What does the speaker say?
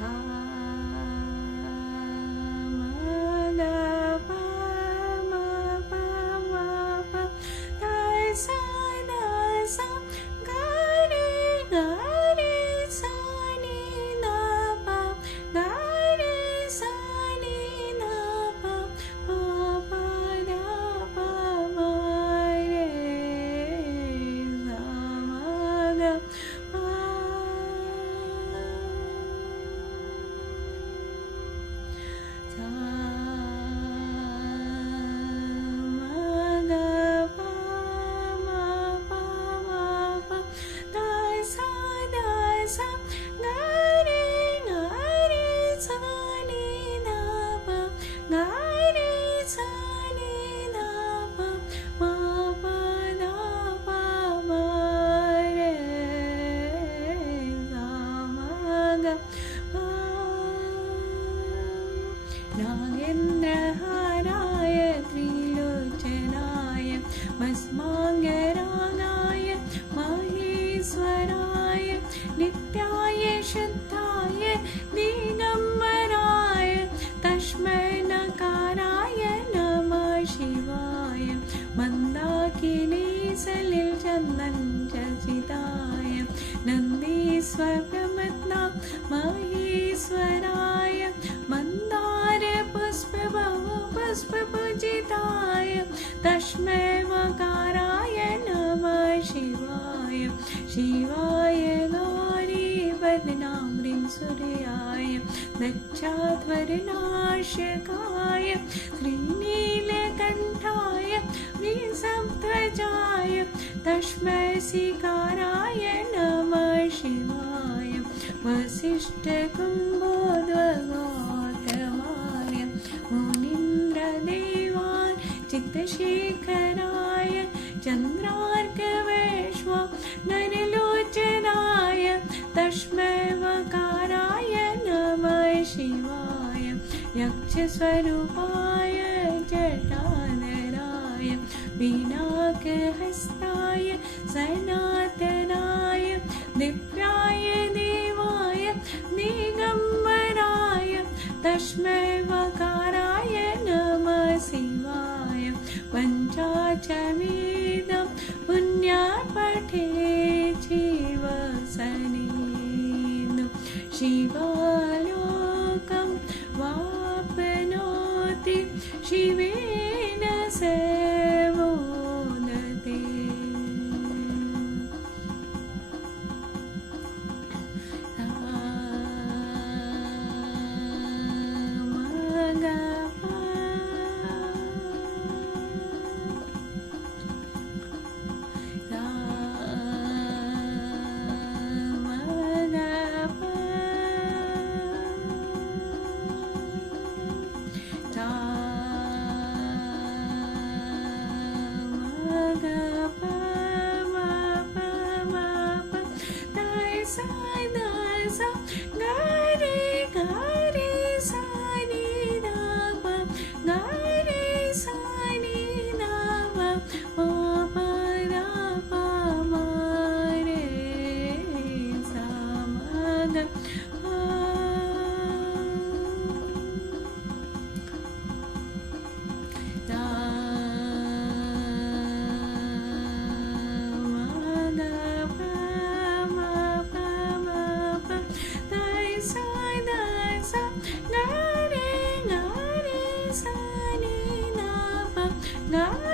धा म ग प म प म प ध सा ध सा ग रे ग रे सा नि ध प ग रे सा नि ध प म प ध प म रे सा म ग प सा म ग प म प म प ध सा ध सा ग रे सा नि ध प ग रे सा नि ध प म प ध प म रे सा म ग प नागेन्द्रहाराय त्रिलोचनाय भस्माङ्गरागाय महेश्वराय नित्याय शुद्धाय दिगम्बराय तस्मै नकाराय नमः शिवाय मन्दाकिनी सलिलचन्दनचर्चिताय नन्दीश्वर प्रमत्ना महेश्वराय मन्दार पुष्प बहु पुष्प पूजिताय तस्मै वकाराय नमः शिवाय शिवाय गौरी बदनाम्रीं सूर्याय दक्षाध्वरनाशकाय श्रीनीलकण्ठाय वृषभध्वजाय तस्मै शिकाराय नमः शिवाय वसिष्ठकुम्भोद्गौतमाय मुनीन्द्रदेवान् चित्तशेखराय चन्द्रार्कवैश्वा नरलोचनाय तस्मै वकाराय नमः शिवाय यक्षस्वरूपाय जटाधराय पिनाकहस्ताय सनातनाय दिव्याय देवाय दिगम्बराय तस्मै वकाराय नमः शिवाय पञ्चाचमेदं पुण्यपठे जीवसनेनु शिवालोकं वाप्नोति शिवेन सेवोदते God